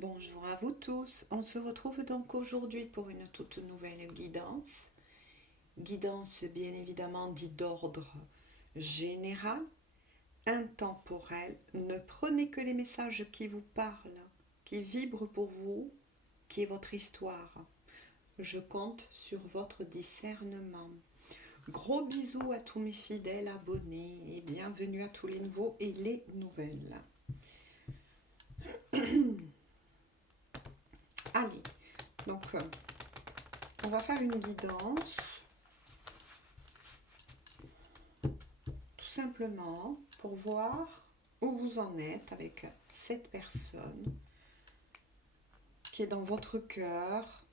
Bonjour à vous tous, on se retrouve donc aujourd'hui pour une toute nouvelle guidance. Guidance bien évidemment dite d'ordre général, intemporel. Ne prenez que les messages qui vous parlent, qui vibrent pour vous, qui est votre histoire. Je compte sur votre discernement. Gros bisous à tous mes fidèles abonnés et bienvenue à tous les nouveaux et les nouvelles. Allez, donc on va faire une guidance, tout simplement pour voir où vous en êtes avec cette personne qui est dans votre cœur.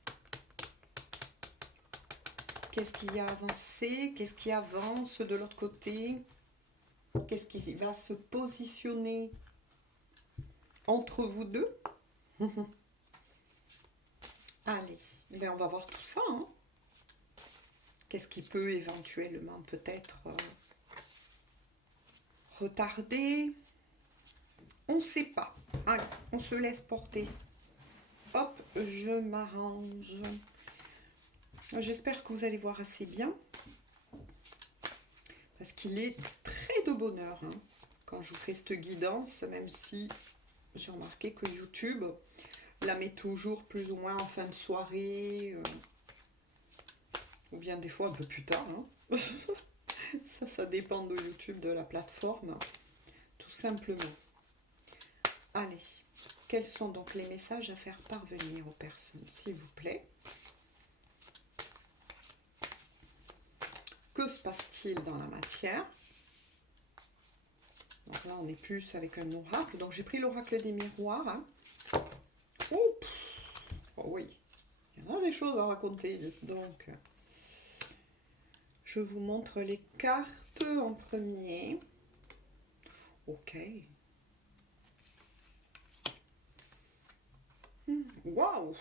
Qu'est-ce qui a avancé? Qu'est-ce qui avance de l'autre côté? Qu'est-ce qui va se positionner entre vous deux? Allez, ben on va voir tout ça. Hein. Qu'est-ce qui peut éventuellement peut-être retarder? On ne sait pas. Allez, on se laisse porter. Hop, je m'arrange. J'espère que vous allez voir assez bien. Parce qu'il est très de bonne heure hein, quand je vous fais cette guidance, même si j'ai remarqué que YouTube la met toujours plus ou moins en fin de soirée, ou bien des fois un peu plus tard. Hein. ça dépend de YouTube, de la plateforme, tout simplement. Allez, quels sont donc les messages à faire parvenir aux personnes, s'il vous plaît? Que se passe-t-il dans la matière? Donc là, on est plus avec un oracle. Donc j'ai pris l'oracle des miroirs. Hein. Oh, oh oui, il y en a des choses à raconter. Donc, je vous montre les cartes en premier. Ok. Waouh! Vous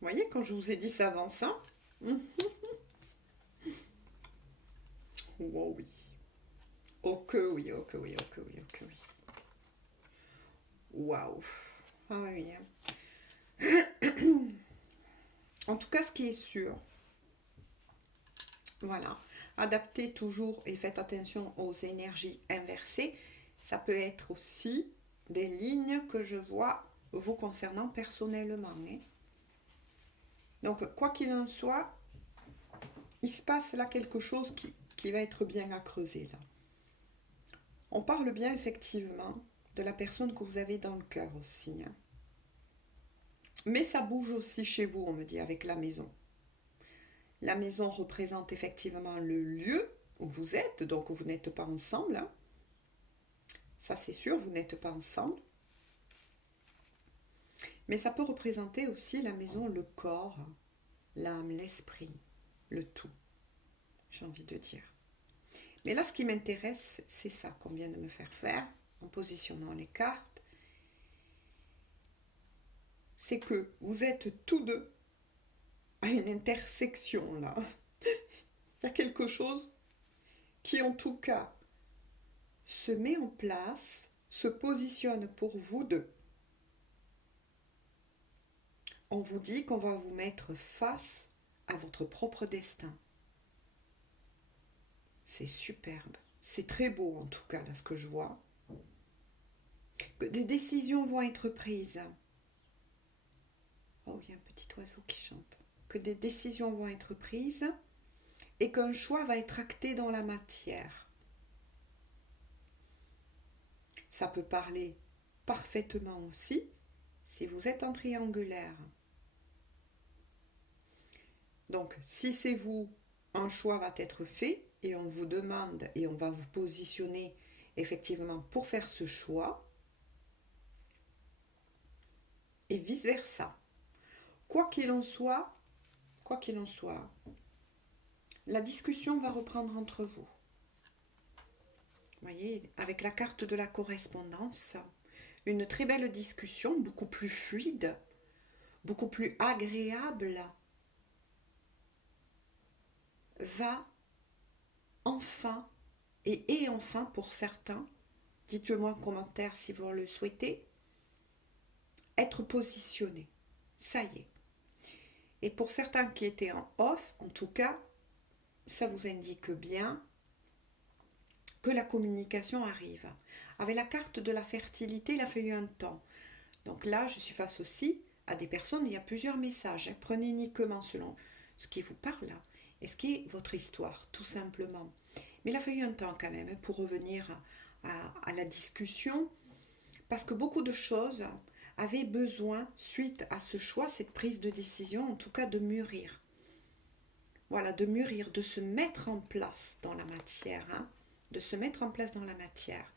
voyez, quand je vous ai dit ça avance, hein? Oh oui. Oh que oui, oh que oui, oh que oui, oh que oui. Waouh! Ah oui. En tout cas, ce qui est sûr, voilà, adaptez toujours et faites attention aux énergies inversées. Ça peut être aussi des lignes que je vois vous concernant personnellement. Hein. Donc, quoi qu'il en soit, il se passe là quelque chose qui va être bien à creuser. Là. On parle bien effectivement de la personne que vous avez dans le cœur aussi. Hein. Mais ça bouge aussi chez vous, on me dit, avec la maison. La maison représente effectivement le lieu où vous êtes, donc vous n'êtes pas ensemble. Hein. Ça c'est sûr, vous n'êtes pas ensemble. Mais ça peut représenter aussi la maison, le corps, l'âme, l'esprit, le tout, j'ai envie de dire. Mais là, ce qui m'intéresse, c'est ça qu'on vient de me faire faire, en positionnant les cartes. C'est que vous êtes tous deux à une intersection, là. Il y a quelque chose qui, en tout cas, se met en place, se positionne pour vous deux. On vous dit qu'on va vous mettre face à votre propre destin. C'est superbe. C'est très beau, en tout cas, là, ce que je vois. Que des décisions vont être prises. Oh, il y a un petit oiseau qui chante. Que des décisions vont être prises et qu'un choix va être acté dans la matière. Ça peut parler parfaitement aussi si vous êtes en triangulaire. Donc, si c'est vous, un choix va être fait et on vous demande et on va vous positionner effectivement pour faire ce choix et vice-versa. Quoi qu'il en soit, la discussion va reprendre entre vous. Vous voyez, avec la carte de la correspondance, une très belle discussion, beaucoup plus fluide, beaucoup plus agréable, va enfin, et enfin pour certains, dites-le moi en commentaire si vous le souhaitez, être positionné. Ça y est. Et pour certains qui étaient en off, en tout cas, ça vous indique bien que la communication arrive. Avec la carte de la fertilité, il a fallu un temps. Donc là, je suis face aussi à des personnes, il y a plusieurs messages. Prenez uniquement selon ce qui vous parle et ce qui est votre histoire, tout simplement. Mais il a fallu un temps quand même pour revenir à la discussion, parce que beaucoup de choses avaient besoin, suite à ce choix, cette prise de décision, en tout cas de mûrir. Voilà, de mûrir, de se mettre en place dans la matière, de se mettre en place dans la matière.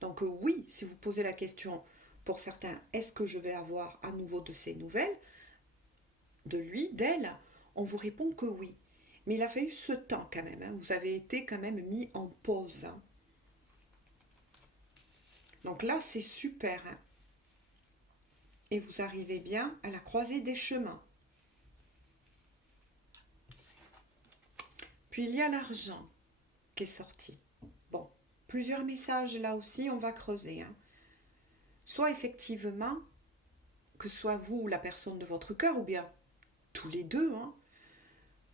Donc oui, si vous posez la question pour certains, est-ce que je vais avoir à nouveau de ces nouvelles, de lui, d'elle, on vous répond que oui. Mais il a fallu ce temps quand même, vous avez été quand même mis en pause. Donc là, c'est super. Et vous arrivez bien à la croisée des chemins. Puis il y a l'argent qui est sorti. Bon, plusieurs messages là aussi, on va creuser. Soit effectivement, que ce soit vous ou la personne de votre cœur, ou bien tous les deux,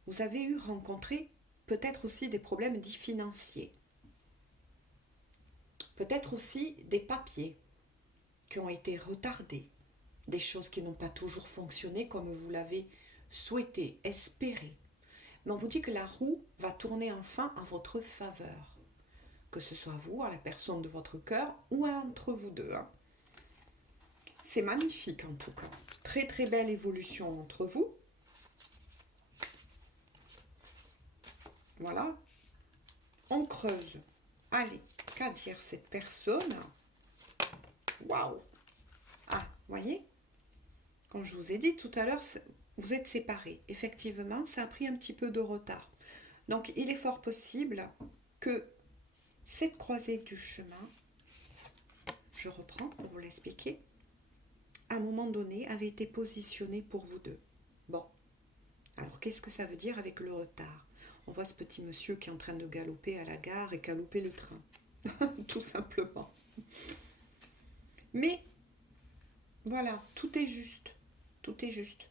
vous avez rencontré peut-être aussi des problèmes dits financiers. Peut-être aussi des papiers qui ont été retardés. Des choses qui n'ont pas toujours fonctionné comme vous l'avez souhaité, espéré. Mais on vous dit que la roue va tourner enfin en votre faveur. Que ce soit vous, à la personne de votre cœur, ou entre vous deux. C'est magnifique en tout cas. Très très belle évolution entre vous. Voilà. On creuse. Allez, qu'à dire cette personne? Waouh! Ah, voyez? Quand je vous ai dit tout à l'heure, vous êtes séparés. Effectivement, ça a pris un petit peu de retard. Donc, il est fort possible que cette croisée du chemin, je reprends pour vous l'expliquer, à un moment donné, avait été positionnée pour vous deux. Bon, alors qu'est-ce que ça veut dire avec le retard? On voit ce petit monsieur qui est en train de galoper à la gare et qui a loupé le train. Tout simplement. Mais, voilà, tout est juste. Tout est juste.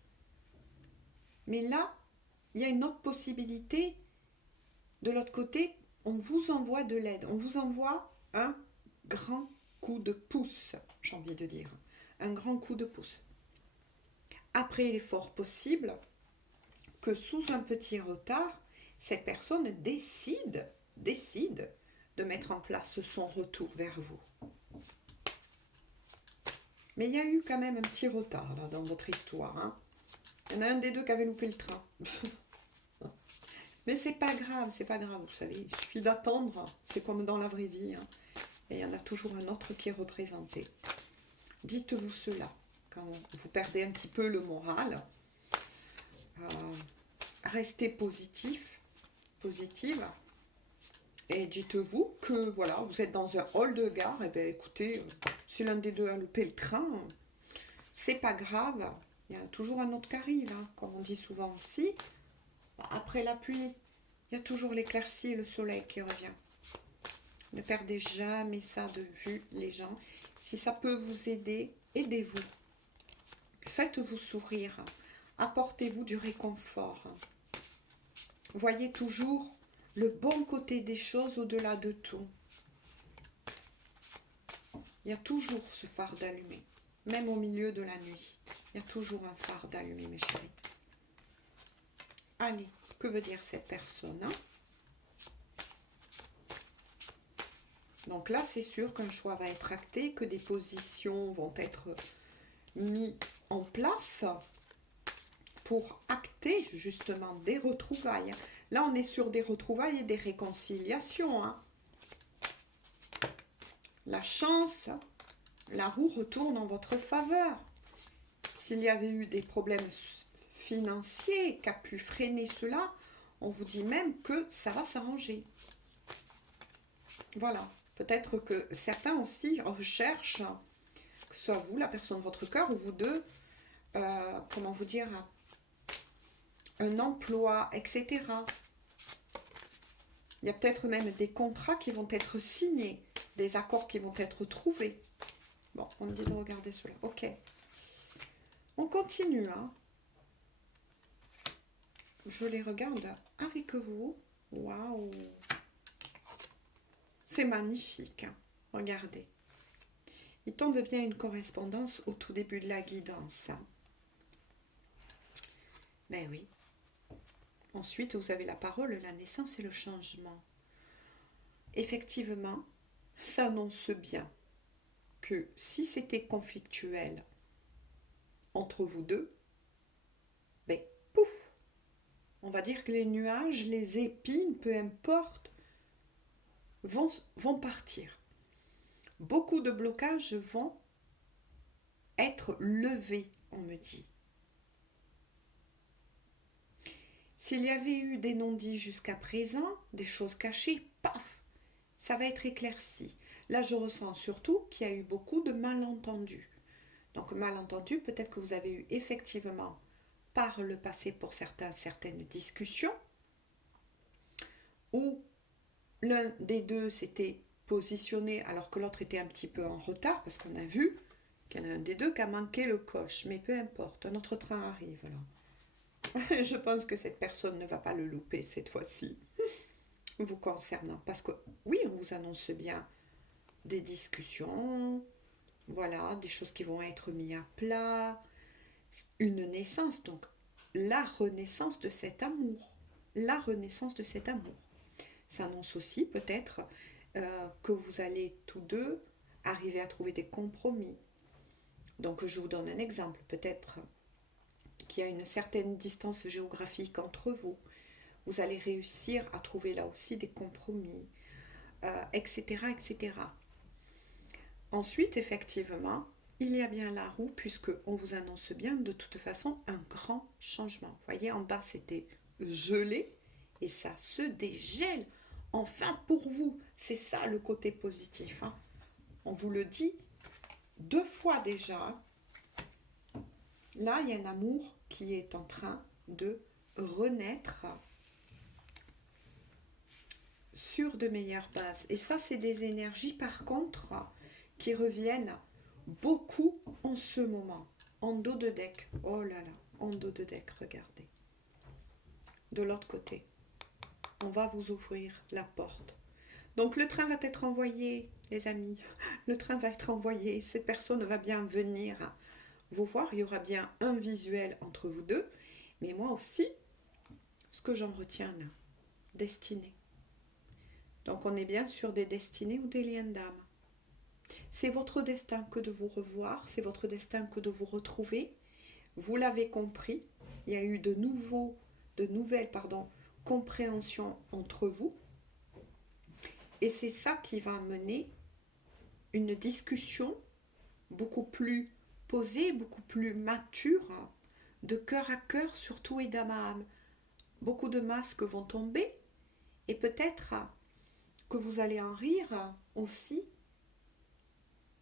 Mais là, il y a une autre possibilité. De l'autre côté, on vous envoie de l'aide. On vous envoie un grand coup de pouce, j'ai envie de dire. Un grand coup de pouce. Après, il est fort possible que sous un petit retard, cette personne décide de mettre en place son retour vers vous. Mais il y a eu quand même un petit retard là, dans votre histoire. Il y en a un des deux qui avait loupé le train. Mais c'est pas grave, vous savez, il suffit d'attendre, c'est comme dans la vraie vie. Et il y en a toujours un autre qui est représenté. Dites-vous cela, quand vous perdez un petit peu le moral, restez positive, et dites-vous que voilà, vous êtes dans un hall de gare, et bien écoutez, si l'un des deux a loupé le train, c'est pas grave, il y a toujours un autre qui arrive, comme on dit souvent aussi. Après la pluie, il y a toujours l'éclaircie et le soleil qui revient. Ne perdez jamais ça de vue, les gens. Si ça peut vous aider, aidez-vous. Faites-vous sourire. Apportez-vous du réconfort. Voyez toujours le bon côté des choses au-delà de tout. Il y a toujours ce phare d'allumé, même au milieu de la nuit. Il y a toujours un phare d'allumé, mes chéris. Allez, que veut dire cette personne? Donc là, c'est sûr qu'un choix va être acté, que des positions vont être mises en place pour acter justement des retrouvailles. Là, on est sur des retrouvailles et des réconciliations. La chance, la roue retourne en votre faveur. S'il y avait eu des problèmes financiers qui a pu freiner cela, on vous dit même que ça va s'arranger. Voilà. Peut-être que certains aussi recherchent, que ce soit vous, la personne de votre cœur, ou vous deux, comment vous dire, un emploi, etc. Il y a peut-être même des contrats qui vont être signés, des accords qui vont être trouvés. Bon, on me dit de regarder cela. Ok. continue, hein. Je les regarde avec vous. Waouh! C'est magnifique, hein. Regardez. Il tombe bien une correspondance au tout début de la guidance. Mais oui. Ensuite, vous avez la parole, la naissance et le changement. Effectivement, ça annonce bien que si c'était conflictuel entre vous deux, ben pouf, on va dire que les nuages, les épines, peu importe, vont partir. Beaucoup de blocages vont être levés, on me dit. S'il y avait eu des non-dits jusqu'à présent, des choses cachées, paf, ça va être éclairci. Là, je ressens surtout qu'il y a eu beaucoup de malentendus. Donc, malentendus, peut-être que vous avez eu effectivement par le passé pour certaines discussions, où l'un des deux s'était positionné alors que l'autre était un petit peu en retard, parce qu'on a vu qu'il y en a un des deux qui a manqué le coche. Mais peu importe, un autre train arrive là. Je pense que cette personne ne va pas le louper cette fois-ci, vous concernant. Parce que oui, on vous annonce bien des discussions, voilà, des choses qui vont être mises à plat, une naissance, donc la renaissance de cet amour. La renaissance de cet amour. Ça annonce aussi peut-être que vous allez tous deux arriver à trouver des compromis. Donc je vous donne un exemple, peut-être qu'il y a une certaine distance géographique entre vous. Vous allez réussir à trouver là aussi des compromis, etc., etc. Ensuite, effectivement, il y a bien la roue, puisqu'on vous annonce bien de toute façon un grand changement. Vous voyez, en bas, c'était gelé, et ça se dégèle. Enfin, pour vous, c'est ça le côté positif, hein. On vous le dit 2 fois déjà. Là, il y a un amour qui est en train de renaître sur de meilleures bases. Et ça, c'est des énergies, par contre, qui reviennent beaucoup en ce moment. En dos de deck. Oh là là, en dos de deck, regardez. De l'autre côté, on va vous ouvrir la porte. Donc le train va être envoyé, les amis. Le train va être envoyé. Cette personne va bien venir vous voir. Il y aura bien un visuel entre vous deux. Mais moi aussi, ce que j'en retiens là, destinée. Donc on est bien sur des destinées ou des liens d'âme. C'est votre destin que de vous revoir, c'est votre destin que de vous retrouver. Vous l'avez compris, il y a eu de nouvelles compréhensions entre vous. Et c'est ça qui va mener une discussion beaucoup plus posée, beaucoup plus mature, de cœur à cœur, surtout et d'âme à âme. Beaucoup de masques vont tomber et peut-être que vous allez en rire aussi.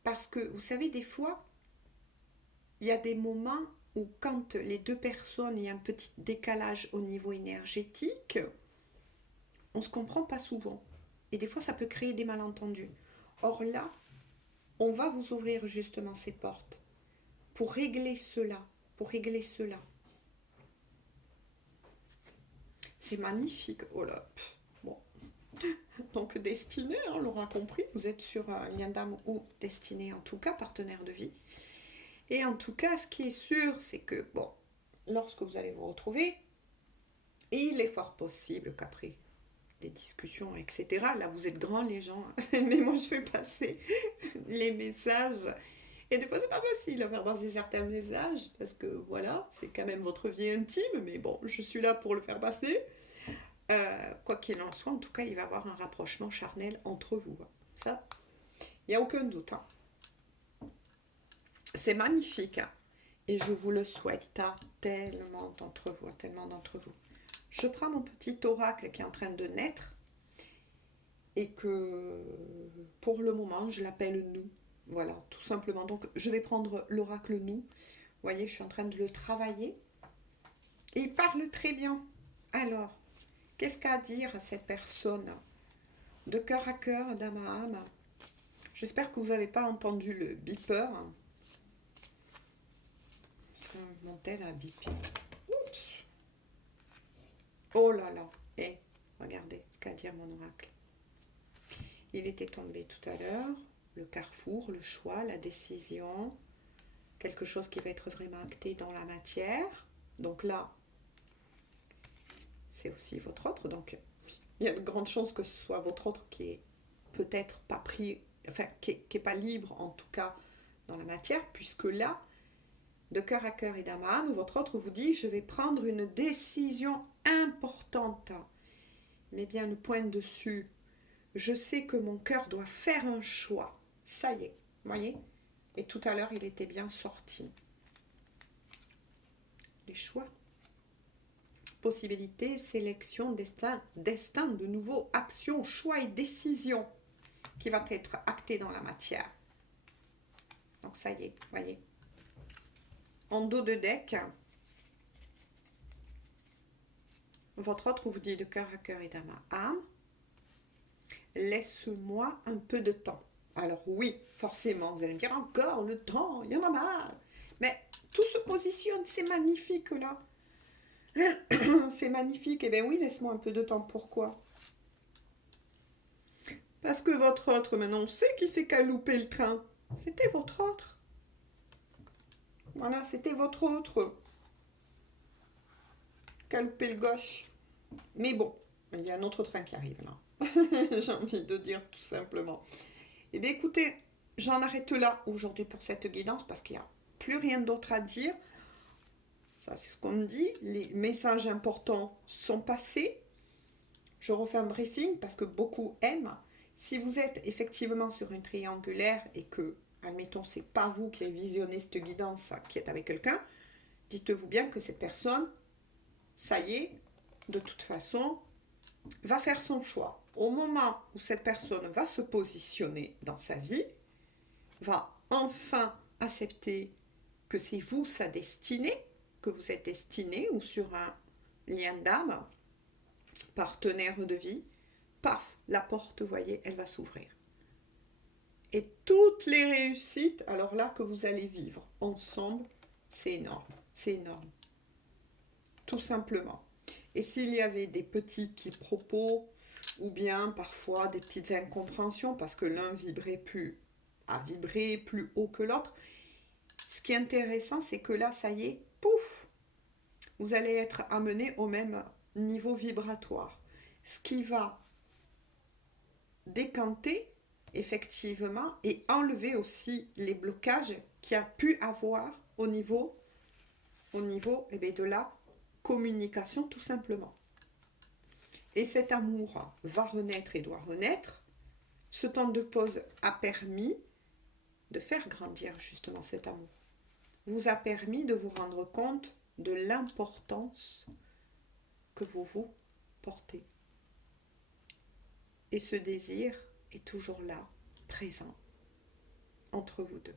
Parce que, vous savez, des fois, il y a des moments où quand les deux personnes, il y a un petit décalage au niveau énergétique, on ne se comprend pas souvent. Et des fois, ça peut créer des malentendus. Or là, on va vous ouvrir justement ces portes pour régler cela, C'est magnifique. Oh là, bon. Donc destinée, on l'aura compris, vous êtes sur un lien d'âme ou destiné, en tout cas partenaire de vie. Et en tout cas, ce qui est sûr, c'est que, bon, lorsque vous allez vous retrouver, il est fort possible qu'après des discussions, etc., là vous êtes grands les gens, mais moi je fais passer les messages. Et des fois c'est pas facile à faire passer certains messages, parce que voilà, c'est quand même votre vie intime, mais bon, je suis là pour le faire passer. Quoi qu'il en soit, en tout cas, il va y avoir un rapprochement charnel entre vous. Ça, il n'y a aucun doute. Hein. C'est magnifique. Hein. Et je vous le souhaite à tellement d'entre vous, Je prends mon petit oracle qui est en train de naître et que, pour le moment, je l'appelle nous. Voilà, tout simplement. Donc, je vais prendre l'oracle nous. Vous voyez, je suis en train de le travailler. Et il parle très bien. Alors, qu'est-ce qu'a à dire à cette personne? De cœur à cœur, d'âme à âme. J'espère que vous n'avez pas entendu le beeper. Parce Mon tel a bipé. Oups. Oh là là. Eh, regardez ce qu'a dit mon oracle. Il était tombé tout à l'heure. Le carrefour, le choix, la décision. Quelque chose qui va être vraiment acté dans la matière. Donc là, c'est aussi votre autre. Donc, il y a de grandes chances que ce soit votre autre qui est peut-être pas pris, enfin, qui est pas libre, en tout cas, dans la matière, puisque là, de cœur à cœur et d'âme à âme, votre autre vous dit, je vais prendre une décision importante. Mais bien le point dessus, je sais que mon cœur doit faire un choix. Ça y est, voyez? Et tout à l'heure, il était bien sorti. Les choix. Possibilité, sélection, destin, destin, de nouveau, action, choix et décision qui va être acté dans la matière. Donc ça y est, voyez. En dos de deck, votre autre vous dit de cœur à cœur et d'âme à âme, laisse-moi un peu de temps. Alors oui, forcément, vous allez me dire encore le temps, il y en a marre. Mais tout se positionne, c'est magnifique là. C'est magnifique. Eh bien oui, laisse-moi un peu de temps. Pourquoi? Parce que votre autre, maintenant, on sait qui c'est qui a loupé le train. C'était votre autre. Voilà, c'était votre autre qui a loupé le gauche. Mais bon, il y a un autre train qui arrive là. J'ai envie de dire tout simplement. Eh bien écoutez, j'en arrête là aujourd'hui pour cette guidance parce qu'il n'y a plus rien d'autre à dire. Ça, c'est ce qu'on me dit. Les messages importants sont passés. Je refais un briefing parce que beaucoup aiment. Si vous êtes effectivement sur une triangulaire et que, admettons, c'est pas vous qui avez visionné cette guidance, qui est avec quelqu'un, dites-vous bien que cette personne, ça y est, de toute façon, va faire son choix. Au moment où cette personne va se positionner dans sa vie, va enfin accepter que c'est vous sa destinée, que vous êtes destiné ou sur un lien d'âme, partenaire de vie, paf, la porte, vous voyez, elle va s'ouvrir. Et toutes les réussites, alors là, que vous allez vivre ensemble, c'est énorme, c'est énorme. Tout simplement. Et s'il y avait des petits quiproquos, ou bien parfois des petites incompréhensions, parce que l'un a vibré plus haut que l'autre, ce qui est intéressant, c'est que là, ça y est, pouf, vous allez être amené au même niveau vibratoire. Ce qui va décanter, effectivement, et enlever aussi les blocages qu'il y a pu avoir au niveau eh bien, de la communication, tout simplement. Et cet amour va renaître et doit renaître. Ce temps de pause a permis de faire grandir justement cet amour. Vous a permis de vous rendre compte de l'importance que vous vous portez. Et ce désir est toujours là, présent, entre vous deux.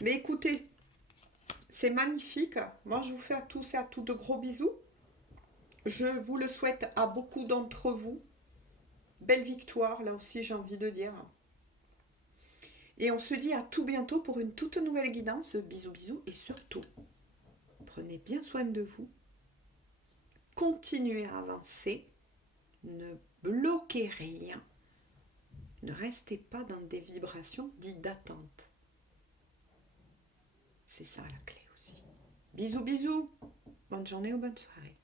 Mais écoutez, c'est magnifique. Moi, je vous fais à tous et à toutes de gros bisous. Je vous le souhaite à beaucoup d'entre vous. Belle victoire, là aussi, j'ai envie de dire. Et on se dit à tout bientôt pour une toute nouvelle guidance. Bisous, bisous. Et surtout, prenez bien soin de vous. Continuez à avancer. Ne bloquez rien. Ne restez pas dans des vibrations dites d'attente. C'est ça la clé aussi. Bisous, bisous. Bonne journée ou bonne soirée.